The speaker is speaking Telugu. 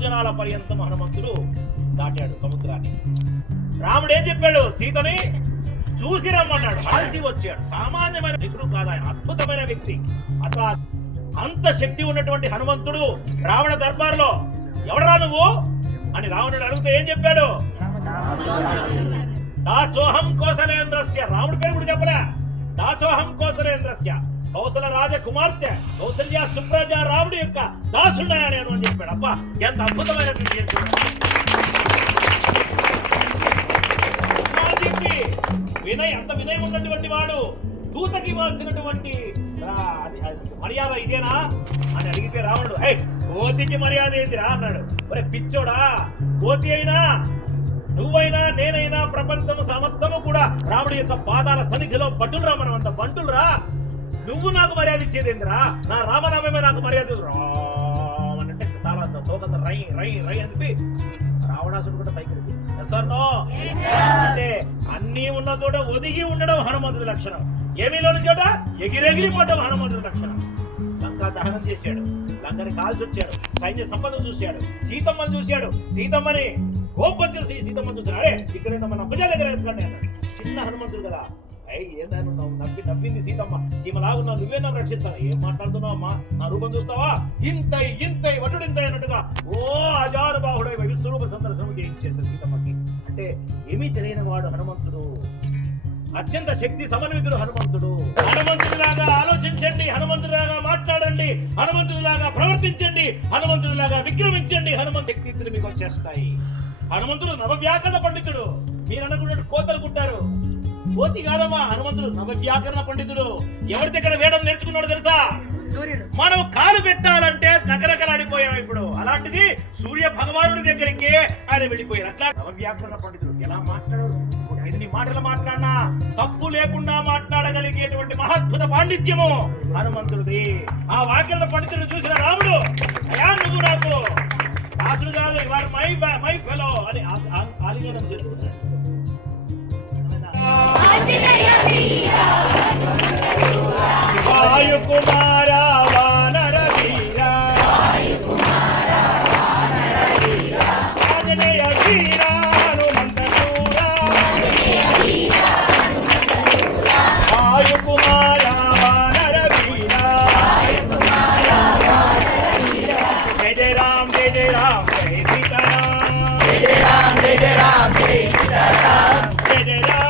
యోజనాల పర్యంతం హనుమంతుడు దాటాడు సముద్రాన్ని. రాముడు ఏం చెప్పాడు? సీతని చూసి రమ్మన్నాడు. కాల్చి వచ్చాడు. సామాన్యమైన వ్యక్తుడు కాదు ఆయన, అద్భుతమైన వ్యక్తి. అసలు అంత శక్తి ఉన్నటువంటి హనుమంతుడు రావణ దర్బార్లో ఎవడరా నువ్వు అని రావణుడు అడిగితే ఏం చెప్పాడు? దాసోహం కోసలేంద్రస్య. రాముడి పేరు కూడా చెప్పలే. దాసోహం కోసలేంద్రస్య, కౌసల రాజ కుమార్తె కౌసల్య సుప్రజ రాముడి యొక్క దాసున్నాయా నేను అని చెప్పాడు. అబ్బా ఎంత అద్భుతమైనటువంటి వినయ్, అంత వినయం ఉన్నటువంటి వాడు దూతకి ఇవ్వాల్సినటువంటి మర్యాద ఇదేనా అని అడిగితే రావణుడు కోతికి మర్యాద ఏంటిరా అన్నాడు. ఒరే పిచ్చోడా, కోతి అయినా నువ్వైనా నేనైనా ప్రపంచం సమస్తము కూడా రాముడి యొక్క పాదాల సన్నిధిలో బంటులురా, మనం అంత బంటులురా. నువ్వు నాకు మర్యాద ఇచ్చేదేందిరా? నా రామనామే నాకు మర్యాద రామనంటే చాలా తోకంత రై రై రై అని చెప్పి రావణాసుడు కూడా పైకి అంటే అన్ని ఉన్న చోట ఒదిగి ఉండడం హనుమంతుడి లక్షణం, ఏమీ లేని చోట ఎగిరెగిరి పడ్డం హనుమంతుడి లక్షణం. లంకా దహనం చేశాడు, లంకని కాల్చి వచ్చాడు, సైన్య సంపదను చూశాడు, సీతమ్మని చూశాడు. సీతమ్మని కోపం వచ్చేసి సీతమ్మని చూశాడు. అరే ఇక్కడ మన భుజాల దగ్గర ఎత్తుకోండి అన్నాడు. చిన్న హనుమంతుడు కదా, ఏందని నవ్వింది సీతమ్మ. సీమలాగున్నావు, నువ్వే నన్ను రక్షిస్తావు. ఏం మాట్లాడుతున్నావు అమ్మా? నా రూపం చూస్తావా? ఇంతై ఇంతై వటుడింతై అన్నట్టుగా ఓ అజానుబాహుడై విశ్వరూప సందర్శనం చేయించేశాడు సీతమ్మకి. అంటే ఏమీ తెలియని వాడు హనుమంతుడు, అత్యంత శక్తి సమన్వితుడు హనుమంతుడు. హనుమంతుడిలాగా ఆలోచించండి, హనుమంతుడిలాగా మాట్లాడండి, హనుమంతుడిలాగా ప్రవర్తించండి, హనుమంతుడిలాగా విక్రమించండి. హనుమంతు శక్తితులు మీకు వచ్చేస్తాయి. హనుమంతుడు నవవ్యాకరణ పండితుడు. మీరు అనుకున్నట్టు కోతలు కుట్టారు, కోతి కాదమ్మా. హనుమంతుడు నవవ్యాకరణ పండితుడు. ఎవరి దగ్గర వేయడం నేర్చుకున్నాడు తెలుసా? మనం కాలు పెట్టాలంటే నకరకలాడిపోయాం ఇప్పుడు. అలాంటిది సూర్య భగవానుడి దగ్గరికి ఆయన వెళ్ళిపోయారు. అట్లా నవవ్యాకరణ పండితుడు. ఎలా మాట్లాడారు? ఎన్ని మాటలు మాట్లాడినా తప్పు లేకుండా మాట్లాడగలిగేటువంటి మహాద్భుత పాండిత్యము హనుమంతుడిది. ఆ వ్యాకరణ పండితుడు చూసిన రాముడు, అయా నువ్వు నాకు దాసుడు కాదు, ఇవాళ మై ఫెలో అని ఆలింగనం చేసుకున్నాడు. వాయు కుమార వానర వీర, ఆంజనేయ వీర హనుమంత శూర, వాయు కుమార వానర వీర, జయ జయ రామ్ జయ జయ రామ్ జయ సీతారాం, జయ జయ రామ్ జయ జయ రామ్ జయ సీతారాం, జయ జయ రామ్